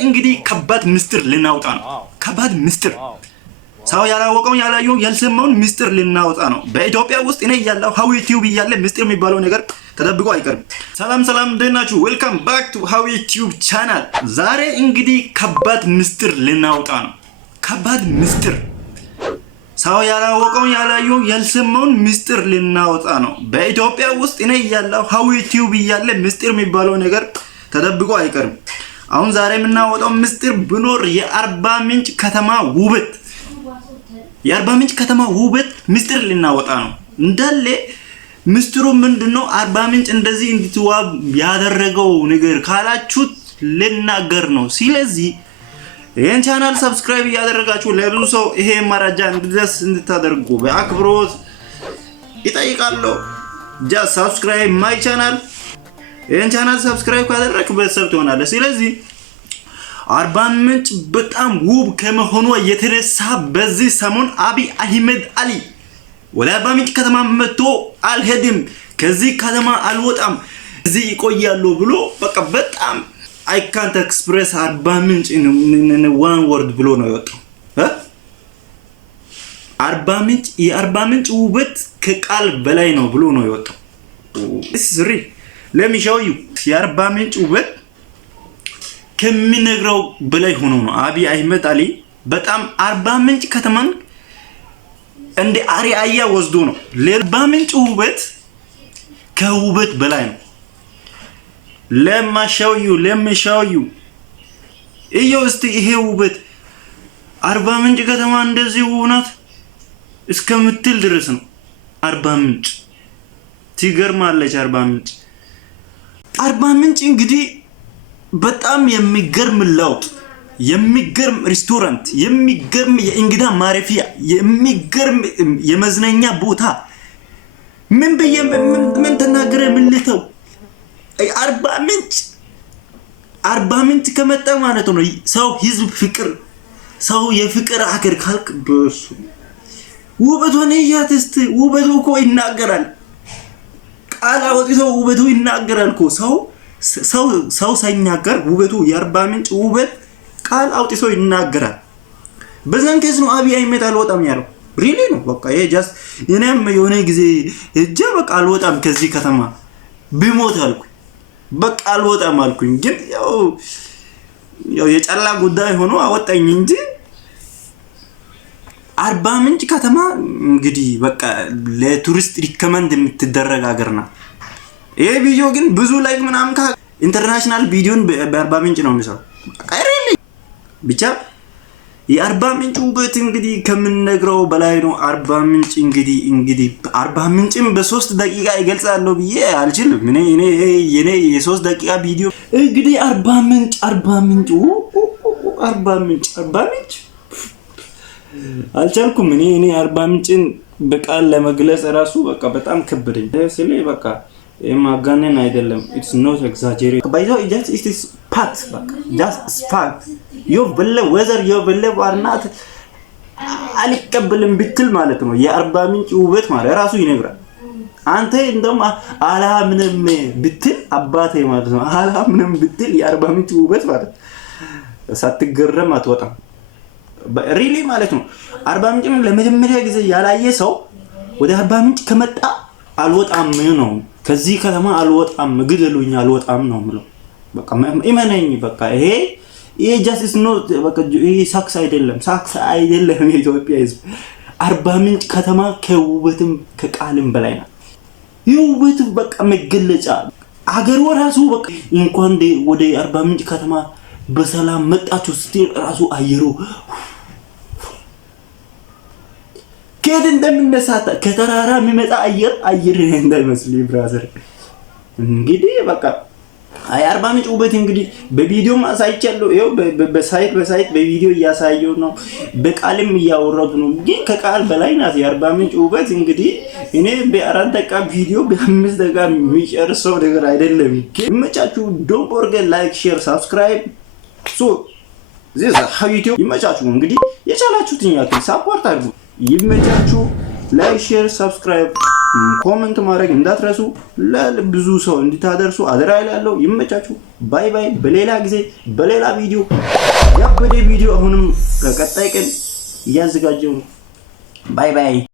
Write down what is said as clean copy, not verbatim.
እንግዲህ ከባድ ምስጢር ልናወጣ ነው። ከባድ ምስጢር ሰው ያላወቀው ያላየው ያልሰማውን ምስጢር ልናወጣ ነው። በኢትዮጵያ ውስጥ እኔ ያለው ሃዊ ቲዩብ ያለ ምስጢር የሚባለው ነገር ተደብቆ አይቀርም። ሰላም ሰላም፣ እንደምን ናችሁ? ዌልካም ባክ ቱ ሃዊ ቲዩብ ቻናል። ዛሬ እንግዲህ ከባድ ምስጢር ልናወጣ ነው። ከባድ ምስጢር ሰው ያላወቀው ያላየው ያልሰማውን ምስጢር ልናወጣ ነው። በኢትዮጵያ ውስጥ እኔ ያለው ሃዊ ቲዩብ ያለ ምስጢር የሚባለው ነገር ተደብቆ አይቀርም። አሁን ዛሬ የምናወጣው ምስጢር ብኖር የአርባ ምንጭ ከተማ ውበት ከተማ ውበት ምስጢር ልናወጣ ነው። እንዳለ ምስጢሩ ምንድነው? አርባ ምንጭ እንደዚህ እንድትዋብ ያደረገው ነገር ካላችሁት ልናገር ነው። ስለዚህ ይሄን ቻናል ሰብስክራይብ ያደረጋችሁ ለብዙ ሰው ይሄ መረጃ እንድደርስ እንድታደርጉ በአክብሮት ይጠይቃለሁ። ጃስት ሰብስክራይብ ማይ ቻናል። ይሄን ቻናል ሰብስክራይብ ካደረክ በሰብ ትሆናለህ። ስለዚህ አርባ ምንጭ በጣም ውብ ከመሆኑ የተነሳ በዚህ ሰሞን አብይ አህመድ አሊ ወደ አርባ ምንጭ ከተማ መጥቶ አልሄድም፣ ከዚህ ከተማ አልወጣም፣ እዚህ ይቆያሉ ብሎ በቃ በጣም አይ ካንት ኤክስፕረስ አርባ ምንጭ in one word ብሎ ነው የወጣው። የአርባ ምንጭ ውበት ከቃል በላይ ነው ብሎ ነው የወጣው። this is real. let me show you የአርባ ምንጭ ውበት ከሚነግረው በላይ ሆኖ ነው አብይ አህመድ አሊ በጣም አርባ ምንጭ ከተማን እንደ አሪአያ ወስዶ ነው። ለአርባ ምንጭ ውበት ከውበት በላይ ነው። let me show you እየው እስቲ ይሄ ውበት አርባ ምንጭ ከተማ እንደዚህ ውብ ናት እስከምትል ድረስ ነው። አርባ ምንጭ ትገርማለች። አርባ ምንጭ እንግዲህ በጣም የሚገርም ለውጥ፣ የሚገርም ሬስቶራንት፣ የሚገርም የእንግዳ ማረፊያ፣ የሚገርም የመዝናኛ ቦታ ምን ተናገረ ምልተው አርባ ምንጭ ከመጣ ማለት ነው ሰው ህዝብ ፍቅር፣ ሰው የፍቅር አገር ካልክ በሱ ውበቱን ያተስተ ውበቱ እኮ ይናገራል። ቃል አውጥቶ ውበቱ ይናገራል እኮ ሰው ሳይናገር ውበቱ የአርባ ምንጭ ውበት ቃል አውጥቶ ይናገራል። በዛን ከዚህ ነው አብይ አህመድ አልወጣም ያለው። ሪሊ ነው በቃ ይሄ ጃስት እኔም የሆነ ጊዜ እጄ በቃ አልወጣም ከዚህ ከተማ ቢሞት አልኩኝ። በቃ አልወጣም አልኩኝ። ግን ያው የጨላ ጉዳይ ሆኖ አወጣኝ እንጂ አርባ ምንጭ ከተማ እንግዲህ በቃ ለቱሪስት ሪከመንድ የምትደረግ ሀገር ናት። ይሄ ቪዲዮ ግን ብዙ ላይክ ምናምን ኢንተርናሽናል ቪዲዮን በአርባ ምንጭ ነው የሚሰራው። ቀረልኝ ብቻ የአርባ ምንጭ ውበት እንግዲህ ከምንነግረው በላይ ነው። አርባ ምንጭ እንግዲህ አርባ ምንጭን በ3 ደቂቃ ይገልጻለሁ ብዬ አልችልም። እኔ የ3 ደቂቃ ቪዲዮ እንግዲህ አርባ ምንጭ አልቻልኩም። እኔ አርባ ምንጭን በቃል ለመግለጽ ራሱ በቃ በጣም ከበደኝ። ስለዚህ በቃ ማጋነን አይደለም። it's not exaggerate by the way, it is fact. just fact. you believe whether you believe or not አልቀበልም ብትል ማለት ነው የአርባ ምንጭ ውበት ማለት ራሱ ይነግራል። አንተ እንደውም አላምንም ብትል አባቴ ማለት ነው አላምንም ብትል የአርባ ምንጭ ውበት ማለት ሳትገረም አትወጣም። ሪሊ ማለት ነው አርባ ምንጭን ለመጀመሪያ ጊዜ ያላየ ሰው ወደ አርባ ምንጭ ከመጣ አልወጣም ነው፣ ከዚህ ከተማ አልወጣም፣ ግደሉኝ አልወጣም ነው ምለው። በቃ ኢማነኝ በቃ ይሄ ጃስት ኖ በቃ ይሄ ሳክስ አይደለም የኢትዮጵያ ህዝብ። አርባ ምንጭ ከተማ ከውበትም ከቃልም በላይ ናት። የውበት በቃ መገለጫ አገሩ ራሱ በቃ እንኳን ወደ አርባ ምንጭ ከተማ በሰላም መጣችሁ ስትል ራሱ አየሩ ከየት እንደምነሳታ ከተራራ የሚመጣ አየር እንዳይመስል ብራዘር። እንግዲህ በቃ አርባ ምንጭ ውበት እንግዲህ በቪዲዮ ማሳይቻለሁ። ይሄው በሳይት በቪዲዮ እያሳየው ነው፣ በቃልም እያወራሁ ነው። ግን ከቃል በላይ ናት የአርባ ምንጭ ውበት። እንግዲህ እኔ በ4 ደቂቃ ቪዲዮ በ5 ደቂቃ የሚጨርሰው ነገር አይደለም። ይመቻችሁ። ዶንት ፎርጌት ላይክ ሼር ሰብስክራይብ this is how you do ይመቻችሁ። እንግዲህ የቻላችሁትን ያክል ሰፖርት አድርጉ። ይመቻችሁ። ላይክ ሼር ሰብስክራይብ ኮሜንት ማድረግ እንዳትረሱ፣ ለብዙ ሰው እንድታደርሱ አደራ ይላለሁ። ይመቻችሁ። ባይ ባይ። በሌላ ጊዜ በሌላ ቪዲዮ ያበደ ቪዲዮ አሁንም ለቀጣይ ቀን እያዘጋጀው ነው። ባይ ባይ።